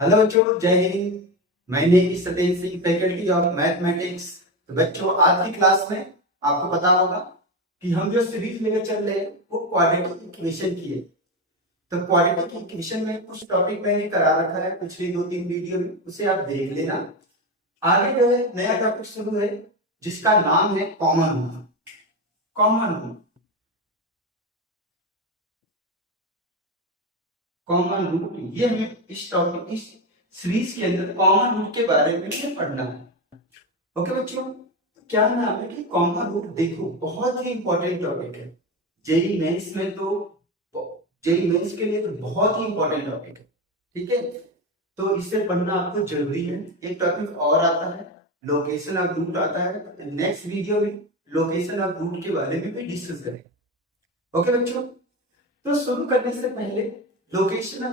Hello बच्चों, जय हिंद। मैं नेकी Satendra Singh, faculty of mathematics. तो बच्चों, आज की क्लास में आपको पता होगा कि हम जो सीरीज लेकर चल रहे हैं वो क्वाड्रेटिक इक्वेशन की है। तो क्वाड्रेटिक इक्वेशन में कुछ टॉपिक मैंने करा रखा है पिछली 2-3 वीडियो में, उसे आप देख लेना। आगे जो है नया टॉपिक शुरू है जिसका नाम है common root. Common root, common root, ये हमें इस टॉपिक, इस सीरीज के अंदर कॉमन रूट के बारे में पढ़ना है। ओके बच्चों, क्या नाम है कि कॉमन रूट देखो बहुत ही इंपॉर्टेंट टॉपिक है। जेई मेंस में तो, जेई मेंस के लिए तो बहुत ही इंपॉर्टेंट टॉपिक है। ठीक है, तो इसे पढ़ना आपको जरूरी है। एक टॉपिक और आता है, लोकेशन ऑफ रूट आता है। नेक्स्ट वीडियो में लोकेशन ऑफ रूट के बारे में भी डिस्कस करेंगे। ओके बच्चों, तो शुरू करने से पहले लोकेशन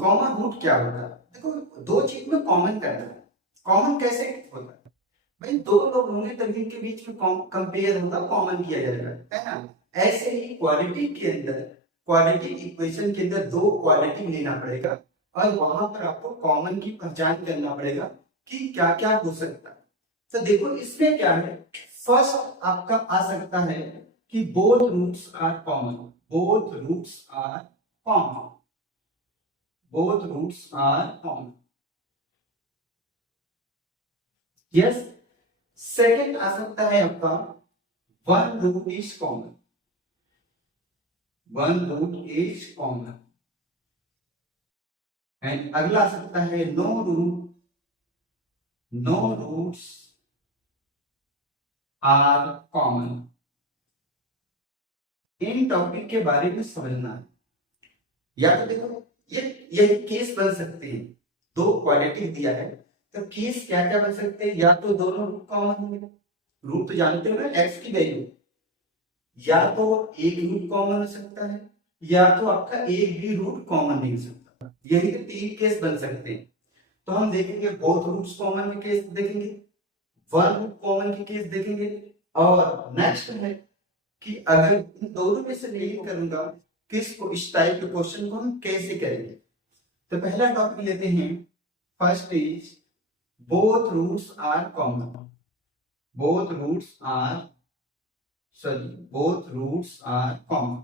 कॉमन रूट क्या होता है। देखो, दो चीज में कॉमन करना है। कॉमन कैसे होता है भाई? दो लोग होंगे तभी इनके बीच में कंपेयर होगा, कॉमन किया जाएगा, है ना। ऐसे ही क्वालिटी के अंदर, क्वालिटी इक्वेशन के अंदर दो क्वालिटी लेना पड़ेगा और वहां पर आपको कॉमन की पहचान करना पड़ेगा कि क्या क्या हो सकता है। तो देखो इसमें क्या है, फर्स्ट आपका आ सकता है कि both roots are common. Both roots are common, both roots are common, yes. Second आ सकता है आपका one root is common, one root is common. And अगला आ सकता है no root, no roots are common. इन टॉपिक के बारे में समझना है। या तो देखो ये केस बन सकते हैं, दो क्वाड्रेटिक दिया है तो केस क्या क्या बन सकते हैं। या तो दोनों रूट कॉमन होंगे, रूट तो जानते हो ना, एक्स की वैल्यू। या तो एक रूट कॉमन हो सकता है, या तो आपका एक भी रूट कॉमन नहीं हो सकता। यही तो तीन केस बन सकते हैं। तो हम देखेंगे बोथ रूट्स कॉमन के केस देखेंगे, वन रूट कॉमन के केस देखेंगे, और नेक्स्ट है कि अगर इन दोनों में से नहीं करूंगा किसको, इस टाइप के क्वेश्चन को हम कैसे करेंगे। तो पहला टॉपिक लेते हैं, first is both roots are common. Both roots are, sorry, both roots are common.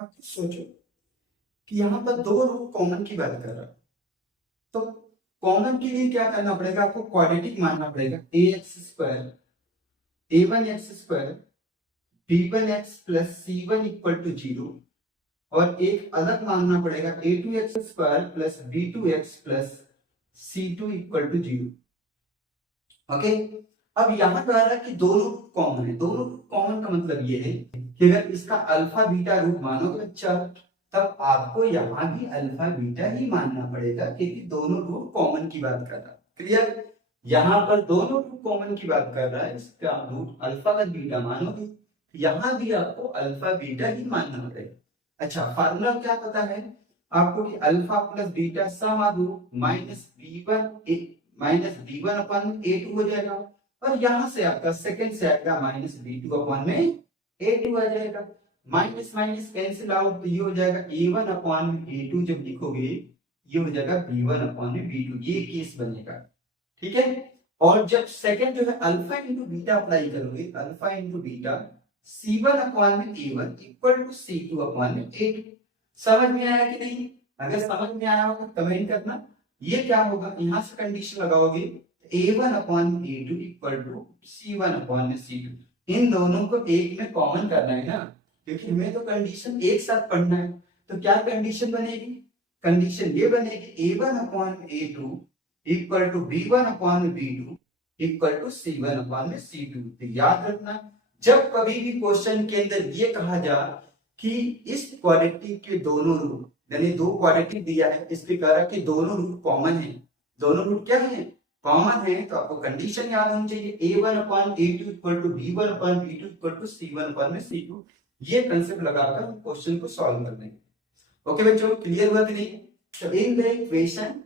अब सोचो कि यहाँ पर दो रूट कॉमन की बात कर रहा है, तो कॉमन के लिए क्या करना पड़ेगा, आपको क्वाड्रेटिक मानना पड़ेगा। A x square, a one x square, b one x plus c one equal to zero, और एक अलग मानना पड़ेगा a two x square plus b two x plus c two equal to zero. Okay, अब यहाँ पे आ रहा है कि दोनों कॉमन है। दोनों कॉमन का मतलब ये है कि अगर इसका अल्फा बीटा रूट मानोगे बच्चा, तब आपको यहाँ भी अल्फा बीटा ही मानना पड़ेगा, क्योंकि दोनों रूट कॉमन की बात कर रहा है। क्लियर? यहाँ पर दोनों रूट कॉमन की बात कर रहा है, इसका रूट अल्फा का बीटा मानोगे, यहाँ भी आपको अल्फा बीटा ही मानना पड़ेगा। अच्छा, फार्मूला क्या पता है आपको कि alpha plus beta sum of root minus b one upon a two हो जाएगा, और यहां से आपका सेकंड से आएगा माइनस बी टू अपन में ए टू आ जाएगा। माइनस माइनस कैंसिल आउट, तो ये हो जाएगा ए वन अपॉन में ए टू। जब लिखोगे ये हो जाएगा बी वन अपॉन में बी टू, ये केस बनेगा। ठीक है, और जब सेकंड जो है अल्फा इंटू बीटा अप्लाई करोगे, alpha into beta c one upon में a one equal to c two upon में ए टू। समझ में आया कि नहीं? अगर समझ में आया हो तो कमेंट करना। ये क्या होगा, यहां से कंडीशन लगाओगे, a one upon a two equal to c one upon में सी टू। इन दोनों को एक में कॉमन करना है ना, क्योंकि हमें तो कंडीशन एक साथ पढ़ना है। तो क्या कंडीशन बनेगी, कंडीशन ये बनेगी a one upon a two equal to b one upon b two equal to c one upon में सी टू। तो याद रखना, जब कभी भी क्वेश्चन के अंदर ये कहा जा कि इस क्वाड्रेटिक के दोनों रूट, यानी दो क्वाड्रेटिक दिया है, इसके कह रहा कि दोनों रूट कॉमन है, दोनों रूट क्या है, कॉमन है, तो आपको कंडीशन याद होनी चाहिए, a one upon a two equal to b one upon b two equal to c one upon में सी टू। ये कंसेप्ट लगाकर क्वेश्चन को सॉल्व कर देंगे। ओके बच्चों, क्लियर हुआ कि नहीं? तो इन द इक्वेशन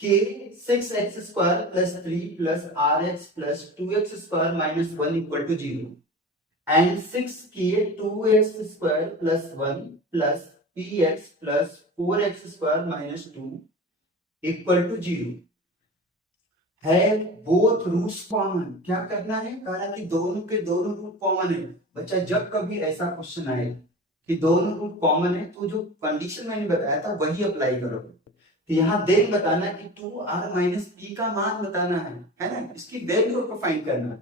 के 6x square plus 3 plus rx plus 2x square minus 1 equal to 0, and 6k 2x square plus 1 plus px plus 4x square minus 2 equal to 0 है। बोथ रूट्स कॉमन, क्या करना है, कहा कि दोनों के दोनों रूट कॉमन है। बच्चा जब कभी ऐसा क्वेश्चन आए कि दोनों रूट कॉमन है तो जो कंडीशन मैंने बताया था वही अप्लाई करो। तो यहाँ देन बताना कि 2r माइनस पी का मान बताना है ना, इसकी वैल्यू को फाइंड करना है।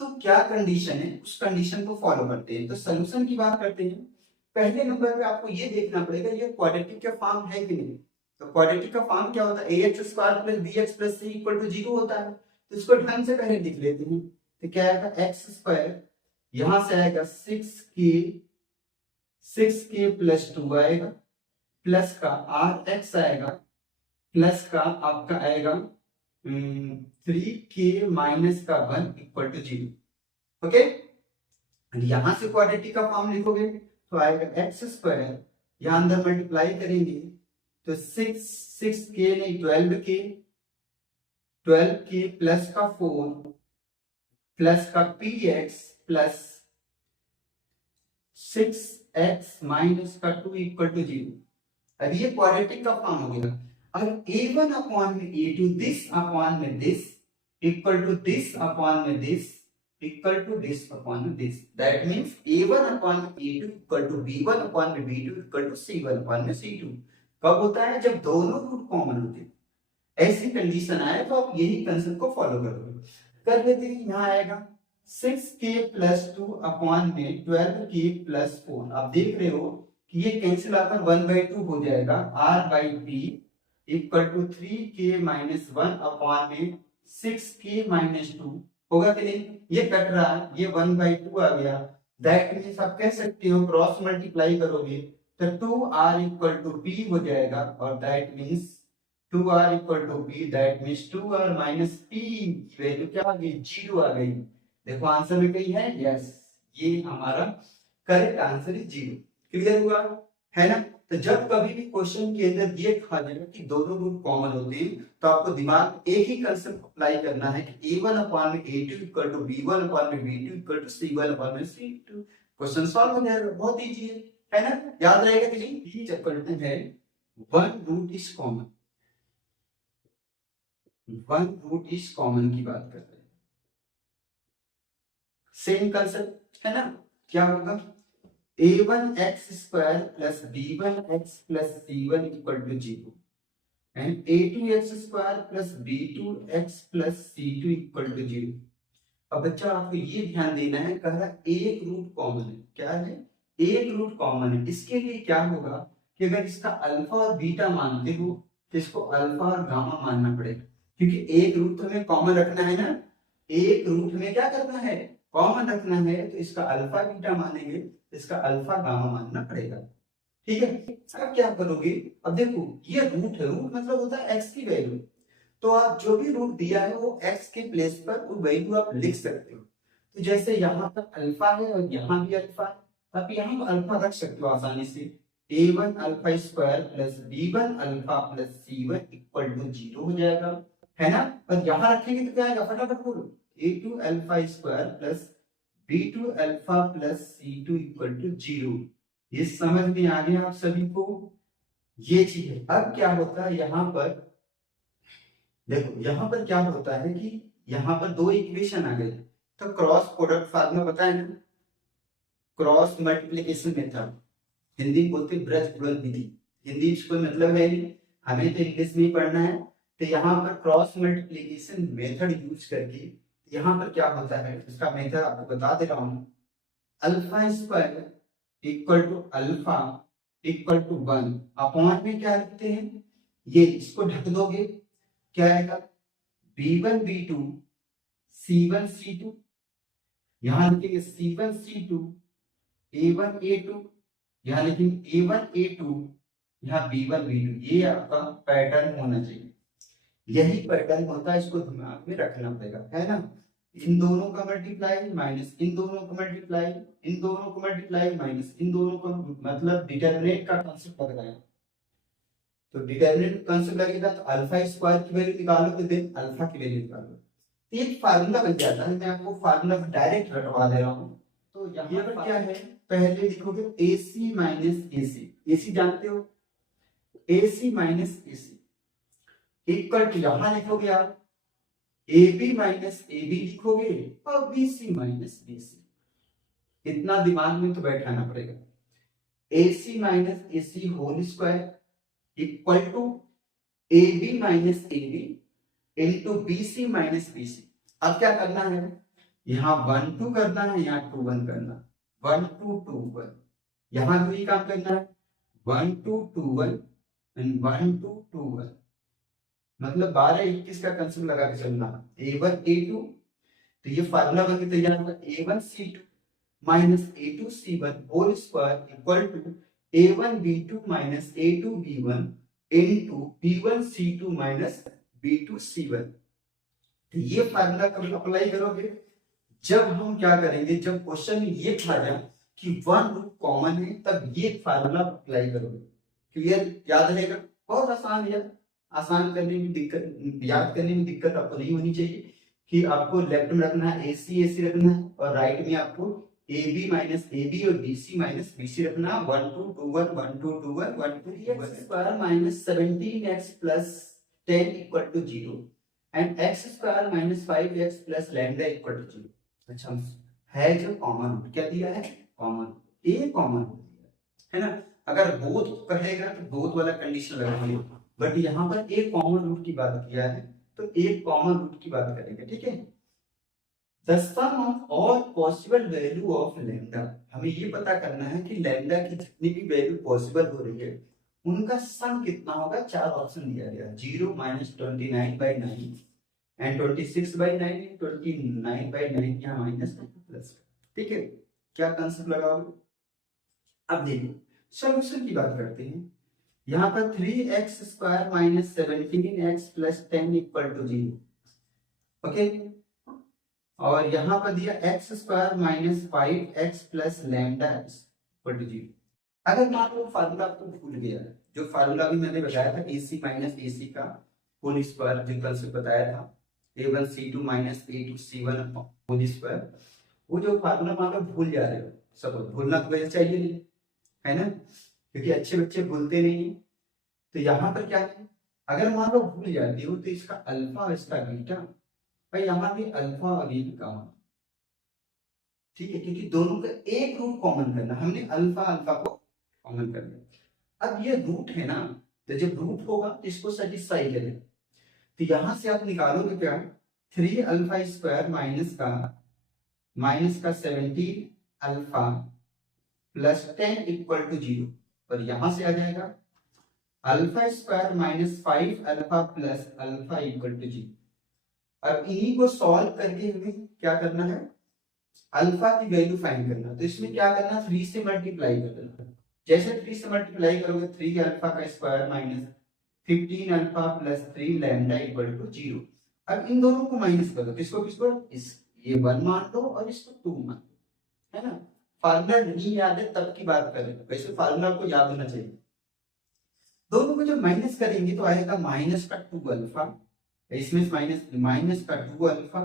तो क्या कंडीशन है, उस कंडीशन को फॉलो करते हैं। तो सोल्यूशन की बात करते हैं। पहले नंबर पे आपको ये देखना पड़ेगा ये क्वाड्रेटिक का फॉर्म है कि नहीं। तो क्वाड्रेटिक का फॉर्म क्या होता है, ax square plus bx plus c equal to 0 होता है। तो इसको ढंग से पहले लिख लेते हैं। तो क्या आएगा, x स्क्वायर यहां से आएगा 6k प्लस 2 आएगा, प्लस का rx आएगा, प्लस का आपका आएगा 3k माइनस का 1 इक्वल टू 0। ओके, यहां से क्वाड्रेटिक का फॉर्म लिखोगे तो आएगा एक्स स्क्वायर, यहां अंदर मल्टीप्लाई करेंगे तो 6k नहीं 12k प्लस का 4 प्लस का px प्लस 6x माइनस का 2 इक्वल टू 0। अब ये क्वाड्रेटिक का फॉर्म हो गया। अब a1 अपॉन में a2 दिस अपॉन में this equal to this upon में this equal to this upon में this, that means a1 upon में a2 equal to b1 upon में b2 equal to c1 upon में c2। कब होता है, जब दोनों रूट कॉमन होते हैं। ऐसी कंडीशन आए तो आप यही कंसेप्ट को फॉलो करोगे। कर लेते हैं, यहाँ आएगा 6k प्लस 2 अपॉन में 12k प्लस 4। आप देख रहे हो कि ये कैंसिल आकर 1/2 हो जाएगा, r by p equal to 3k minus 1 upon में 6k माइनस 2 होगा कि नहीं। ये कट रहा है, ये 1/2 आ गया। दैट मीन्स आप कह सकते हो क्रॉस मल्टीप्लाई करोगे तो 2r इक्वल टू p हो जाएगा, और that means 2r equal to p, that means 2r minus p की वैल्यू क्या आ गई, 0 आ गई। देखो आंसर में कहीं है, यस, ये हमारा करेक्ट आंसर इज 0। क्लियर हुआ है ना। तो जब कभी भी क्वेश्चन के अंदर ये कहा जाएगा कि दोनों रूट कॉमन होते हैं तो आपको दिमाग एक ही कंसेप्ट अप्लाई करना है कि a1 अपॉन में a2 equal to b1 upon में b2 equal to c1 upon में c2। क्वेश्चन सॉल्व हो जाएगा, बहुत इजी है ना, याद रहेगा कि नहीं। ये चैप्टर है one root is common, one root is common की बात कर रहे हैं। सेम कंसेप्ट है ना, क्या होगा, a1x square plus b1x plus c1 equal to 0 and a2x square plus b2x plus c2 equal to 0। अब बच्चा आपको ये ध्यान देना है, कह रहा एक रूट कॉमन है। क्या है, एक रूट कॉमन है। इसके लिए क्या होगा कि अगर इसका अल्फा और बीटा मानते हो तो इसको अल्फा और गामा मानना पड़ेगा, क्योंकि एक रूट तो हमें कॉमन रखना है ना। एक रूट में क्या करना है, कॉमन रखना है, तो इसका अल्फा बीटा मानेंगे, इसका अल्फा गामा मानना पड़ेगा। ठीक है, अब क्या करोगे, अब देखो ये रूट है, रूट मतलब होता है एक्स की वैल्यू। तो आप जो भी रूट दिया है वो एक्स के प्लेस पर वो वैल्यू आप लिख सकते हो। तो जैसे यहाँ पर अल्फा है और यहाँ भी अल्फा है, आप यहाँ अल्फा रख सकते हो आसानी से। a1 alpha square plus b1 alpha plus c1 equal to 0 हो जाएगा, है ना। और यहाँ रखेंगे तो क्या आएगा, फटाफट बोलो, a2 alpha square plus b2 alpha plus c2 equal to 0। ये समझ में आ गया आप सभी को, ये चीज है। अब क्या होता है यहाँ पर, देखो यहाँ पर क्या होता है कि यहाँ पर दो इक्वेशन आ गए, तो क्रॉस प्रोडक्ट फार्मूला बताए ना, क्रॉस मल्टीप्लिकेशन मेथड, हिंदी में बोलते ब्रज गुणन विधि। हिंदी कोई मतलब है नहीं, हमें तो इंग्लिश में ही पढ़ना है। तो यहाँ पर क्रॉस मल्टीप्लिकेशन मेथड यूज करके यहाँ पर क्या होता है, इसका मेथड आपको बता दे रहा हूँ। Alpha square equal to alpha equal to 1 upon में क्या लिखते हैं, ये इसको ढक दोगे, क्या आएगा, b1 b2 c1 c2, यहां लिखेंगे c1 c2 a1 a2, यहां लिखेंगे a1 a2, यहाँ b1 b2। ये आपका पैटर्न होना चाहिए, यही पैटर्न होता है, इसको दिमाग में रखना पड़ेगा, है ना। इन दोनों का मल्टीप्लाई माइनस इन दोनों का मल्टीप्लाई, इन दोनों को मल्टीप्लाई माइनस इन दोनों का, मतलब डिटरमिनेंट का कांसेप्ट लग रहा है। तो डिटरमिनेंट कांसेप्ट लगेगा तो अल्फा स्क्वायर की वैल्यू निकालो तो देन अल्फा की वैल्यू निकालो। तो एक फार्मूला बन जाता है, मैं आपको फार्मूला डायरेक्ट रटवा दे रहा हूँ। तो तो यहाँ पर क्या है, पहले लिखोगे AC माइनस AC, AC जानते हो, AC minus AC equal to यहाँ लिखोगे आप AB माइनस AB लिखोगे और BC माइनस BC। इतना दिमाग में तो बैठाना पड़ेगा। AC minus AC whole square equal to AB minus AB into BC minus BC। अब क्या करना है, यहाँ 1 2 करना है, यहाँ 2 1 करना, 1 2 2 1, यहाँ भी वही काम करना है, 1 2 2 1 एंड 1 2 2 1, मतलब 12 21 का कंसेप्ट लगा के चलना। A1 A2, तो ये फार्मूला बन के तैयार होगा A1 C2 minus A2 C1 whole square equal to A1 B2 minus A2 B1 into B1 C2 minus B2 C1। तो ये फार्मूला कब अप्लाई करोगे, जब हम क्या करेंगे, जब क्वेश्चन ये था कि 1 रूट कॉमन है, तब ये फार्मूला अप्लाई करोगे। क्लियर, याद रहेगा, बहुत आसान है। आसान करने में दिक्कत, याद करने में दिक्कत आपको नहीं होनी चाहिए कि आपको लेफ्ट में रखना है AC AC रखना है और राइट में आपको AB माइनस AB और BC माइनस BC रखना। 1 2 2 1 1 2 2 1 1 2 3x square minus 17x plus 10 equal to 0 and x square minus 5x plus lambda equal to 0। अच्छा है जो कॉमन, क्या दिया है, कॉमन, ए कॉमन दिया है ना। अगर बोथ कहेगा तो बोथ वाला कंडीशन लगाएंगे, बट यहाँ पर एक कॉमन रूट की बात किया है तो एक कॉमन रूट की बात करेंगे, ठीक है। The sum of all possible value of lambda, हमें ये पता करना है कि लैम्डा की जितनी भी वैल्यू पॉसिबल हो रही है उनका सम कितना होगा। 4 ऑप्शन दिया गया, 0 माइनस 29/9 एंड 26/9, 29/9 यहाँ माइनस प्लस, ठीक है। क्या कंसेप्ट लगाओगे, अब देखो सॉल्यूशन की बात करते हैं। यहाँ पर 3x square minus 17x plus 10 equal to 0, okay. और यहाँ पर दिया x square minus 5x plus lambda equal to 0। अगर मान लो फार्मूला आपको भूल गया, जो फार्मूला भी मैंने बताया था AC माइनस AC का होल स्क्वायर, जो कल से बताया था A1 C2 minus A2 C1 whole square, वो जो फार्मूला मान लो भूल जा रहे हो, सब भूलना तो वैसे चाहिए नहीं है ना, क्योंकि अच्छे बच्चे भूलते नहीं है। तो यहाँ पर क्या है, अगर मान लो भूल जाती हो तो इसका अल्फा और इसका बीटा, भाई यहाँ भी अल्फा और ये कॉमन, ठीक है, क्योंकि दोनों का एक रूट कॉमन करना, हमने अल्फा अल्फा को कॉमन कर लिया। अब ये रूट है ना, तो जब रूट होगा तो इसको सेटिस्फाई करें, तो यहां से आप निकालोगे क्या, 3 अल्फा स्क्वायर माइनस का 17 अल्फा प्लस 10 इक्वल टू 0, और यहां से आ जाएगा alpha square minus 5 alpha plus alpha equal to 0। अब इन्हीं को सॉल्व करके हमें क्या करना है, अल्फा की वैल्यू फाइंड करना। तो इसमें क्या करना, 3 से मल्टीप्लाई कर देना। जैसे 3 से मल्टीप्लाई करोगे 3 अल्फा का square minus 15 alpha plus 3 lambda equal to 0। अब इन दोनों को माइनस कर दो, किसको किसको, इस ये 1 मान लो और इसको 2 मान लो, है ना। फार्मूला नहीं याद है तब की बात करें, वैसे फार्मूला को याद होना चाहिए। दोनों को जब माइनस करेंगे तो आएगा माइनस का 2 अल्फा, इसमें माइनस का 2 अल्फा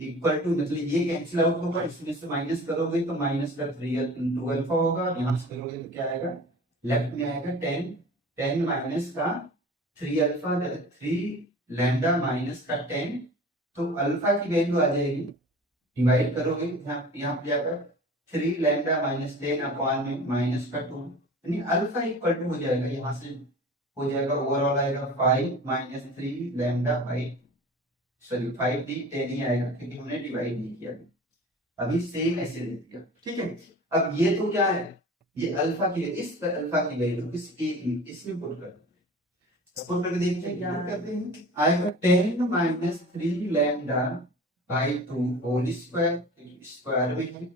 इक्वल टू, मतलब ये कैंसिल आउट होगा, इसमें से माइनस करोगे तो माइनस का 2 अल्फा होगा, यहाँ से करोगे तो क्या आएगा, लेफ्ट में आएगा 10 माइनस का 3 अल्फा 3 लैम्डा माइनस का 10, तो अल्फा की वैल्यू आ जाएगी, डिवाइड करोगे यहाँ पे आकर 3 लैम्डा माइनस 10 अपॉन में माइनस का 2, यानी अल्फा इक्वल टू हो जाएगा, यहाँ से हो जाएगा ओवरऑल आएगा 5 माइनस 3 लैम्डा बाई, सॉरी 5 दी 10 ही आएगा क्योंकि हमने डिवाइड नहीं किया, अभी सेम ऐसे दे दिया, ठीक है। अब ये तो क्या है, ये अल्फा की, इस अल्फा की वैल्यू इस एक में इसमें पुट कर, पुट करके देखते हैं क्या करते हैं, आएगा 10 minus 3 lambda by 2 whole square, square में है,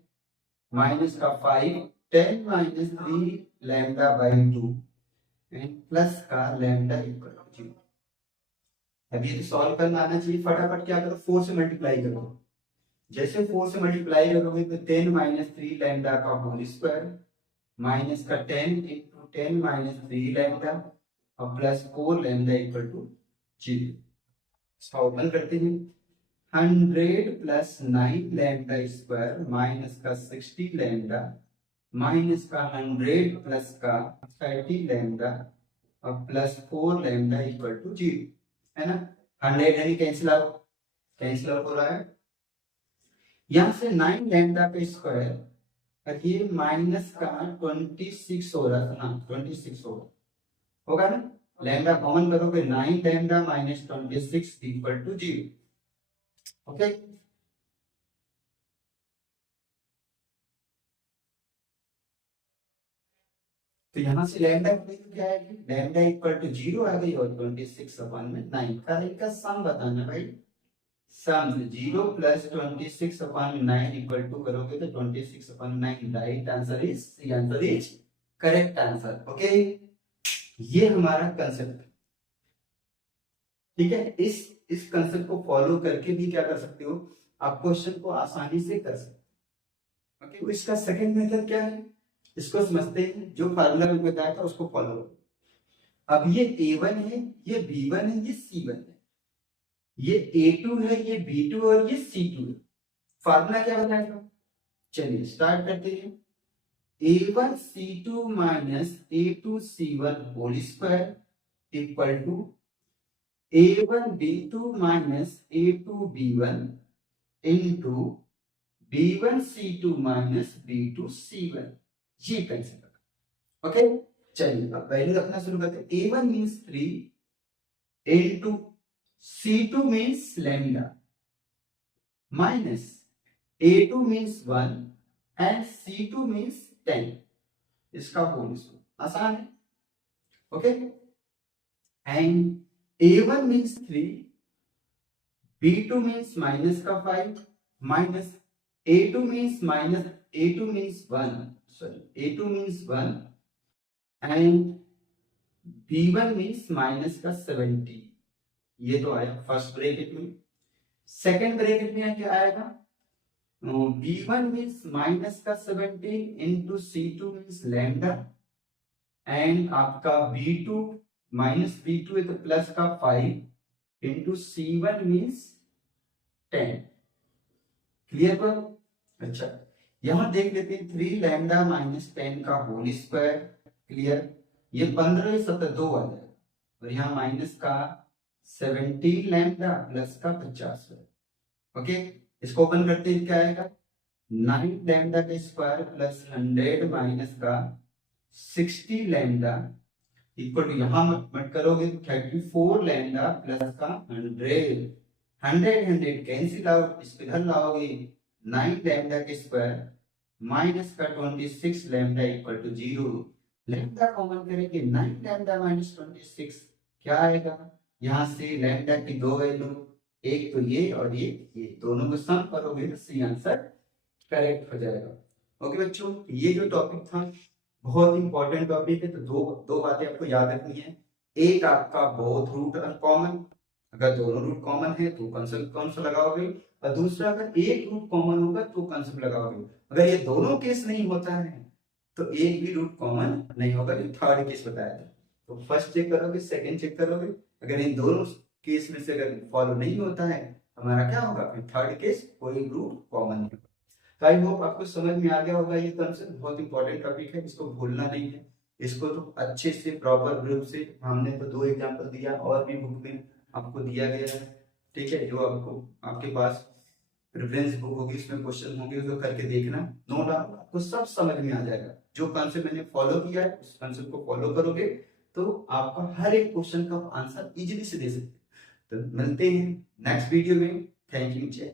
माइनस का 5 10 minus 3 lambda by 2 and plus का लैम्डा इक्वल टू 0। अब ये तो सॉल्व करना आना चाहिए, फटाफट क्या करो 4 से मल्टीप्लाई करो, जैसे 4 से मल्टीप्लाई करोगे तो 10 माइनस 3 लैम्डा का होल स्क्वायर माइनस का 10 इंटू 10 माइनस 3 लैम्डा और प्लस 4 लैम्डा इक्वल टू 0। इसका ओपन करते हैं, 100 प्लस 9 लैम्डा स्क्वायर माइनस का 60 लैम्डा माइनस का 100 प्लस का 30 लैम्डा और प्लस 4 लैम्डा इक्वल टू 0 है ना। 100 यानी कैंसिल आउट हो रहा है। यहां से 9 लैम्डा का स्क्वायर और ये माइनस का 26 हो रहा था ना, 26 होगा ना। लैम्डा कॉमन करोगे 9 lambda minus 26 equal to 0। Okay, तो यहां से लैम्डा की वैल्यू क्या आएगी, लैम्डा इक्वल टू 0 आ गई और 26 अपॉन में 9 का सम बताना भाई। सम 0 प्लस 26 अपॉन 9 इक्वल टू करोगे तो 26 upon 9। Right answer is correct answer. Okay, ये हमारा कंसेप्ट, ठीक है। इस कंसेप्ट को फॉलो करके भी क्या कर सकते हो, आप क्वेश्चन को आसानी से कर सकते हो। ओके, इसका सेकंड मेथड क्या है, इसको समझते हैं। जो फार्मूला मैंने बताया था उसको फॉलो करो। अब ये A1 है, ये B1 है, ये C1 है, ये A2 है, ये B2 और ये C2 है। फार्मूला क्या बताया था, चलिए स्टार्ट करते हैं। A1 C2 minus A2 C1 whole square equal to A1 B2 minus A2 B1 into B1 C2 minus B2 C1। ये कैंसिल कर। ओके, चलिए अब वैल्यू रखना शुरू करते हैं। A1 means 3 into C2 means lambda minus A2 means 1 and C2 means 10। इसका whole square आसान है। Okay, and A1 means 3, B2 means minus का 5 minus A2 means 1, sorry A2 means 1 and B1 means minus का 70। ये तो आया first bracket में। Second bracket में क्या आएगा, B1 मींस माइनस का 70 into C2 means lambda and आपका B2 माइनस B2 है तो प्लस का 5 इंटू C1 मींस 10। क्लियर पर? अच्छा, यहां देख लेते हैं 3 लैम्डा माइनस 10 का होल स्क्वायर। क्लियर, ये 15 7 2 आ जाएगा और यहाँ माइनस का 17 लैम्डा प्लस का 50 है। ओके, इसको ओपन करते हैं, क्या आएगा 9 लैम्डा का स्क्वायर प्लस 100 माइनस का 60 लैम्डा इक्वल टू यहां मत करोगे 34 लैम्डा प्लस का 100 कैंसिल आउट, इसको इधर लाओगे 9 लैम्डा के स्क्वायर माइनस का 26 lambda equal to 0। Lambda common करेंगे 9 लैम्डा माइनस 26 क्या आएगा, यहां से लैम्डा की दो वैल्यू, एक तो ये और ये दोनों को सम करोगे तो सी आंसर करेक्ट हो जाएगा। ओके बच्चों, ये जो टॉपिक था बहुत इंपॉर्टेंट टॉपिक है, तो दो बातें आपको याद रखनी है। एक आपका बोथ रूट कॉमन, अगर दोनों रूट कॉमन है तो कंसेप्ट कौन सा लगाओगे, और दूसरा अगर एक रूट कॉमन होगा तो कंसेप्ट लगाओगे। अगर ये दोनों केस नहीं होता है तो एक भी रूट कॉमन नहीं होगा, जो थर्ड केस बताया था। तो फर्स्ट चेक करोगे, सेकंड चेक करोगे, अगर इन दोनों केस में से अगर फॉलो नहीं होता है हमारा क्या होगा, फिर थर्ड केस कोई रूट कॉमन नहीं होगा। तो आई होप आपको समझ में आ गया होगा। ये कंसेप्ट बहुत इंपॉर्टेंट टॉपिक है, इसको भूलना नहीं है। इसको तो अच्छे से प्रॉपर रूप से, हमने तो 2 एग्जांपल दिया और भी बुक में आपको दिया गया है, ठीक है। जो आपको आपके पास रेफरेंस बुक होगी उसमें क्वेश्चन होंगे, उसको करके देखना, नो डाउट आपको सब समझ में आ जाएगा। जो कंसेप्ट मैंने फॉलो किया है उस कंसेप्ट को फॉलो करोगे तो आपका हर एक क्वेश्चन का आंसर इजीली से दे सकते हैं। तो मिलते हैं नेक्स्ट वीडियो में। Thank you.